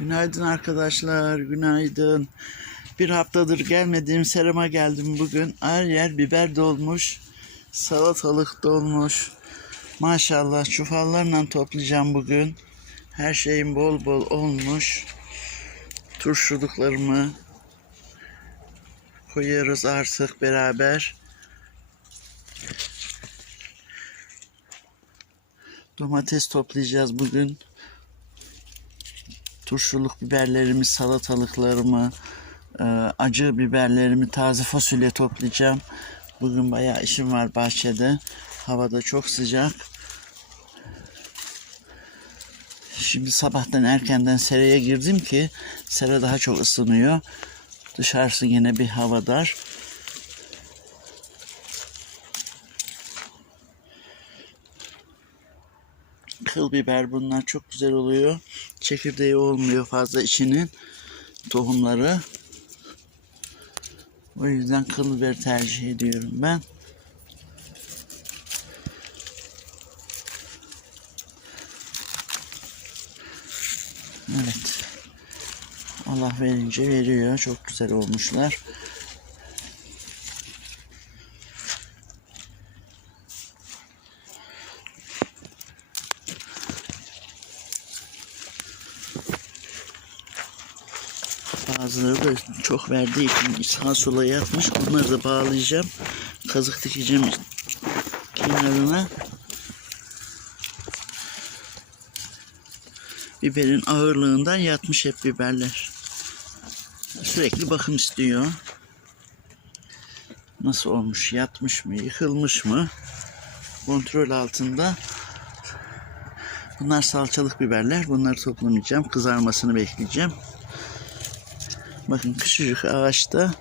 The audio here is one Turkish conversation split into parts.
Günaydın arkadaşlar, günaydın. Bir haftadır gelmediğim serama geldim bugün. Her yer biber dolmuş, salatalık dolmuş. Maşallah çuvallarla toplayacağım bugün. Her şeyim bol bol olmuş. Turşuluklarımı koyuyoruz artık beraber. Domates toplayacağız bugün turşuluk biberlerimi, salatalıklarımı, e, acı biberlerimi, taze fasulye toplayacağım. Bugün bayağı işim var bahçede. Havada çok sıcak. Şimdi sabahtan erkenden seraya girdim ki sera daha çok ısınıyor. Dışarısı yine bir havadar. Kıl biber bunlar çok güzel oluyor. Çekirdeği olmuyor fazla içinin tohumları. O yüzden kıl biber tercih ediyorum ben. Evet. Allah verince veriyor. Çok güzel olmuşlar. Bazıları da çok verdiği için sağa sola yatmış. Onları da bağlayacağım. Kazık dikeceğim kenarına. Biberin ağırlığından yatmış hep biberler. Sürekli bakım istiyor. Nasıl olmuş? Yatmış mı? Yıkılmış mı? Kontrol altında. Bunlar salçalık biberler. Bunları toplamayacağım. Kızarmasını bekleyeceğim. Bakın küçücük ağaçta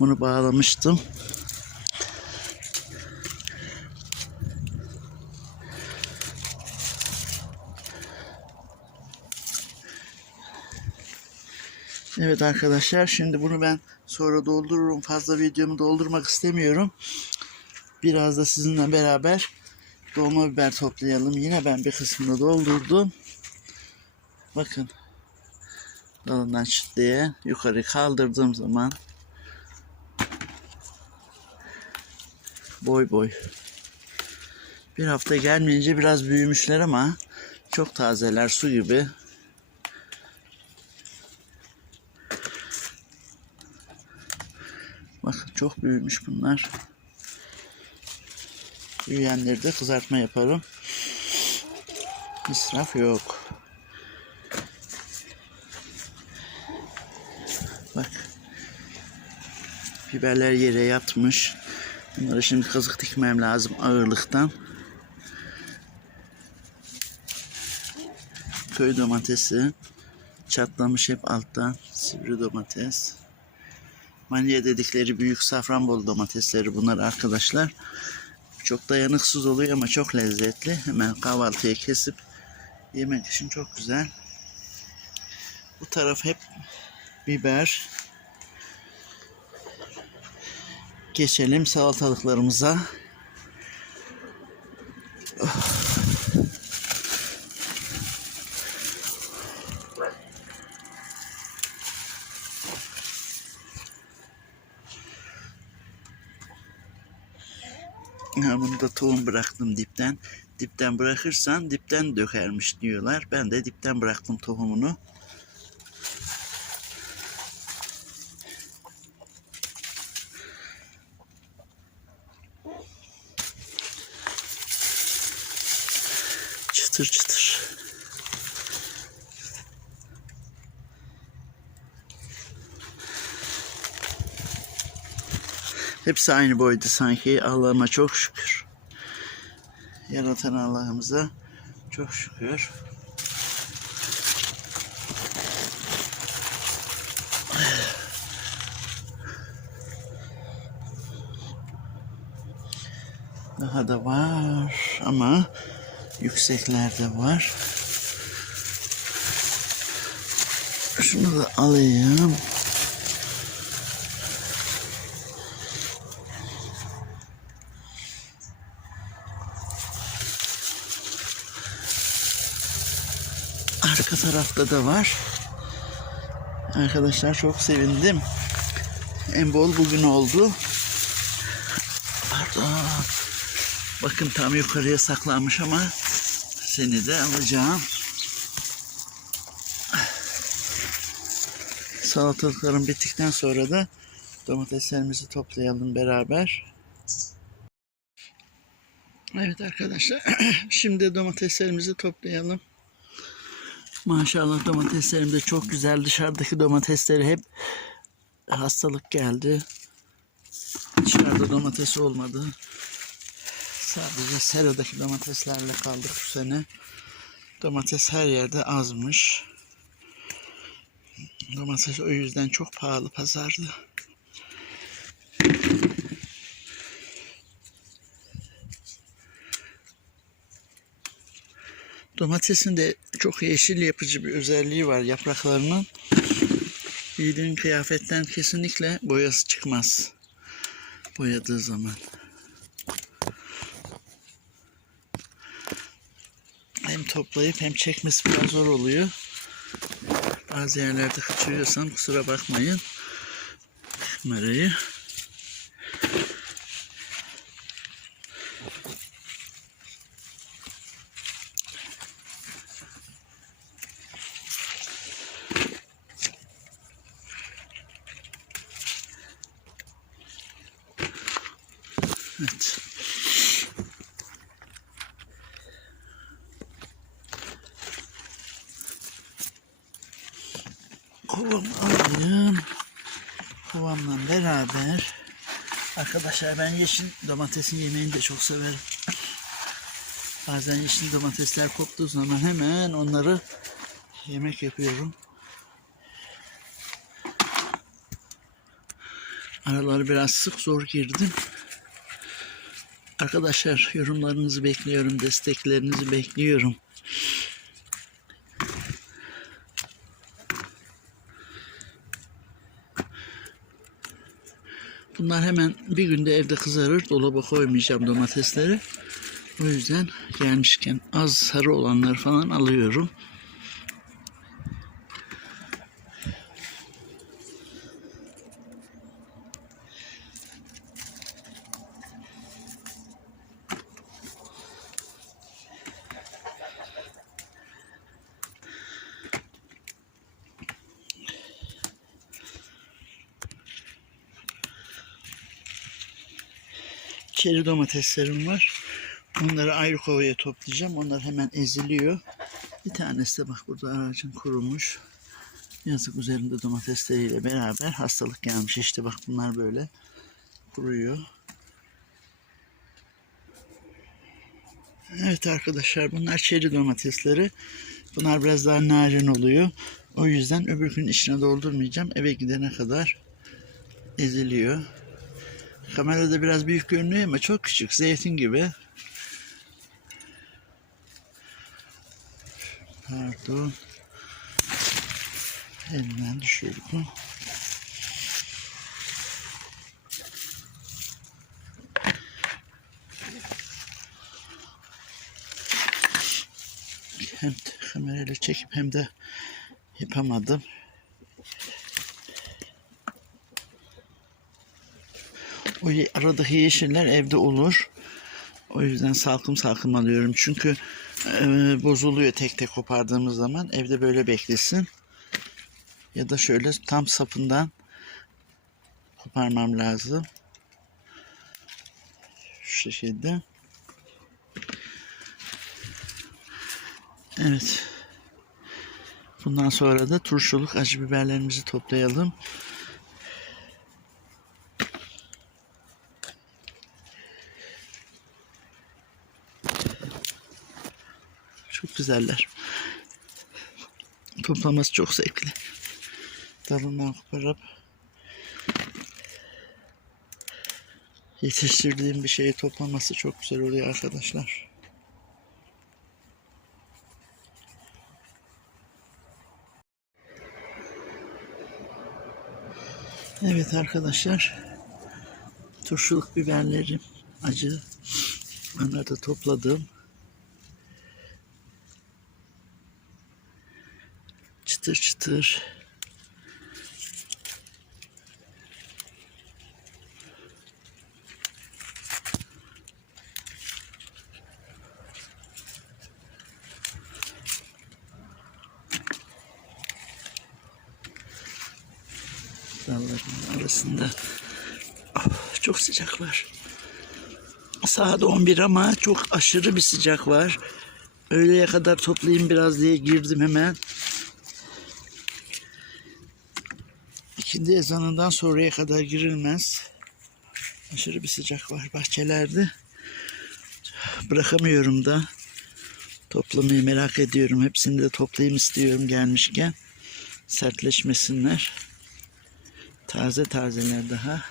bunu bağlamıştım. Evet arkadaşlar şimdi bunu ben sonra doldururum. Fazla videomu doldurmak istemiyorum. Biraz da sizinle beraber dolma biber toplayalım. Yine ben bir kısmını doldurdum. Bakın dalından çıt diye yukarı kaldırdığım zaman boy boy. Bir hafta gelmeyince biraz büyümüşler ama çok tazeler su gibi. Bakın çok büyümüş bunlar. Büyüyenleri de kızartma yaparım. İsraf yok. Biberler yere yatmış. Bunları şimdi kazık dikmem lazım ağırlıktan. Köy domatesi. Çatlamış hep alttan. Sivri domates. Manya dedikleri büyük safranbolu domatesleri bunlar arkadaşlar. Çok dayanıksız oluyor ama çok lezzetli. Hemen kahvaltıya kesip yemek için çok güzel. Bu taraf hep biber. Geçelim salatalıklarımıza. Ha, bunu da tohum bıraktım dipten. Dipten bırakırsan dipten dökermiş diyorlar. Ben de dipten bıraktım tohumunu. Çıtır çıtır. Hepsi aynı boyda sanki. Allah'ıma çok şükür. Yaratan Allah'ımıza çok şükür. Daha da var ama yükseklerde var. Şunu da alayım. Arka tarafta da var. Arkadaşlar çok sevindim. En bol bugün oldu. Pardon. Bakın tam yukarıya saklanmış ama seni de alacağım. Salatalıklarım bittikten sonra da domateslerimizi toplayalım beraber. Evet arkadaşlar. Şimdi domateslerimizi toplayalım. Maşallah domateslerim de çok güzel. Dışarıdaki domatesleri hep hastalık geldi. Dışarıda domates olmadı. Sadece seradaki domateslerle kaldık bu sene. Domates her yerde azmış. Domates o yüzden çok pahalı pazarda. Domatesin de çok yeşil yapıcı bir özelliği var yapraklarının. Giydiğin kıyafetten kesinlikle boyası çıkmaz. Boyadığı zaman. Toplayıp hem çekmesi biraz zor oluyor. Bazı yerlerde kaçırıyorsam kusura bakmayın. Kamerayı. Evet. Kovam alayım. Beraber arkadaşlar ben yeşil domatesin yemeğini de çok severim. Bazen yeşil domatesler koptuğu zaman hemen onları yemek yapıyorum. Araları biraz sık zor girdim. Arkadaşlar yorumlarınızı bekliyorum, desteklerinizi bekliyorum. Bunlar hemen bir günde evde kızarır. Dolaba koymayacağım domatesleri. O yüzden gelmişken az sarı olanları falan alıyorum. Çeri domateslerim var. Onları ayrı kovaya toplayacağım. Onlar hemen eziliyor. Bir tanesi de bak burada ağacın kurumuş. Yazık üzerinde domatesleriyle beraber hastalık gelmiş. İşte bak bunlar böyle kuruyor. Evet arkadaşlar bunlar çeri domatesleri. Bunlar biraz daha narin oluyor. O yüzden öbür gün içine doldurmayacağım. Eve gidene kadar eziliyor. Kamerada biraz büyük görünüyor ama çok küçük. Zeytin gibi. Pardon. Elimden düşüyor bu. Hem kamerayla çekip hem de yapamadım. O aradaki yeşiller evde olur. O yüzden salkım salkım alıyorum. Çünkü e, bozuluyor tek tek kopardığımız zaman. Evde böyle beklesin. Ya da şöyle tam sapından koparmam lazım. Şu şekilde. Evet. Bundan sonra da turşuluk acı biberlerimizi toplayalım. Çok güzeller. Toplaması çok zevkli. Dalından koparıp yetiştirdiğim bir şeyi toplaması çok güzel oluyor arkadaşlar. Evet arkadaşlar. Turşuluk biberlerim acı. Onları da topladım. Çıtır çıtır. Dalların arasında Oh, çok sıcak var. Saat 11 ama çok aşırı bir sıcak var. Öğleye kadar toplayayım biraz diye girdim hemen. İkindi ezanından sonraya kadar girilmez. Aşırı bir sıcak var bahçelerde. Bırakamıyorum da. Toplamayı merak ediyorum. Hepsini de toplayayım istiyorum gelmişken. Sertleşmesinler. Taze tazeler daha.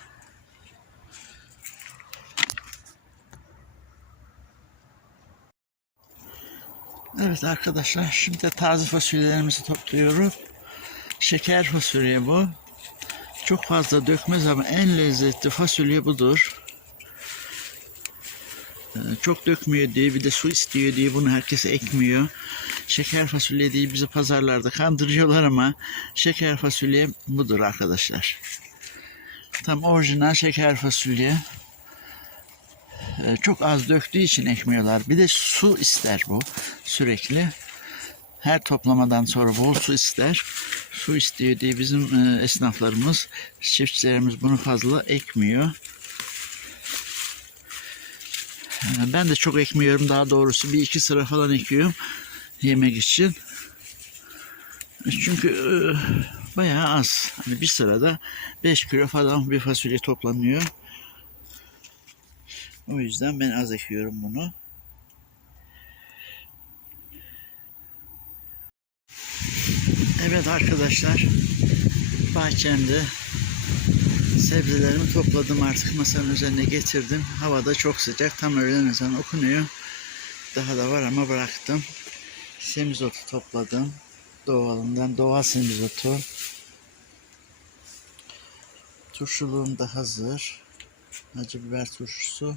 Evet arkadaşlar şimdi taze fasulyelerimizi topluyorum. Şeker fasulye bu. Çok fazla dökmez ama en lezzetli fasulye budur. Ee, Çok dökmüyor diye bir de su istiyor diye bunu herkes ekmiyor. Şeker fasulye diye bizi pazarlarda kandırıyorlar ama şeker fasulye budur arkadaşlar. Tam orijinal şeker fasulye. Ee, Çok az döktüğü için ekmiyorlar. Bir de su ister bu sürekli. Her toplamadan sonra bol su ister. Su istiyor diye bizim e, esnaflarımız, çiftçilerimiz bunu fazla ekmiyor. Ee, Ben de çok ekmiyorum daha doğrusu. Bir iki sıra falan ekiyorum yemek için. Çünkü e, bayağı az. Hani bir sırada 5 kilo falan bir fasulye toplanıyor. O yüzden ben az ekiyorum bunu. Evet arkadaşlar. Bahçemde sebzelerimi topladım artık masanın üzerine getirdim. Havada çok sıcak. Tam öğlen ezanı okunuyor. Daha da var ama bıraktım. Semizotu topladım. Doğalından doğal semizotu. Turşuluğum da hazır. Acı biber turşusu.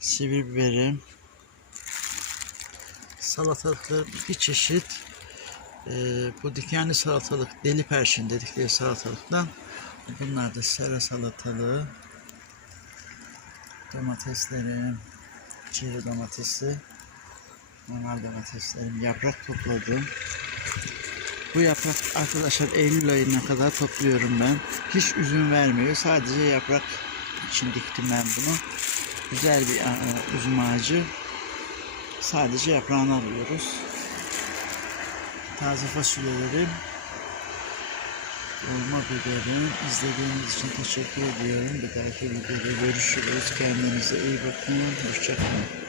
Sivri biberim. Salatalıklar bir çeşit. Ee, bu dikenli salatalık, deli perşin dedikleri salatalıktan. Bunlar da sera salatalığı. Domateslerim, çeri domatesi, normal domateslerim, yaprak topladım. Bu yaprak arkadaşlar Eylül ayına kadar topluyorum ben. Hiç üzüm vermiyor. Sadece yaprak için diktim ben bunu. Güzel bir e, üzüm ağacı. Sadece yaprağını alıyoruz. Taze fasulyelerim, olma biberim. İzlediğiniz için teşekkür ediyorum. Bir dahaki videoda görüşürüz. Kendinize iyi bakın. Hoşçakalın.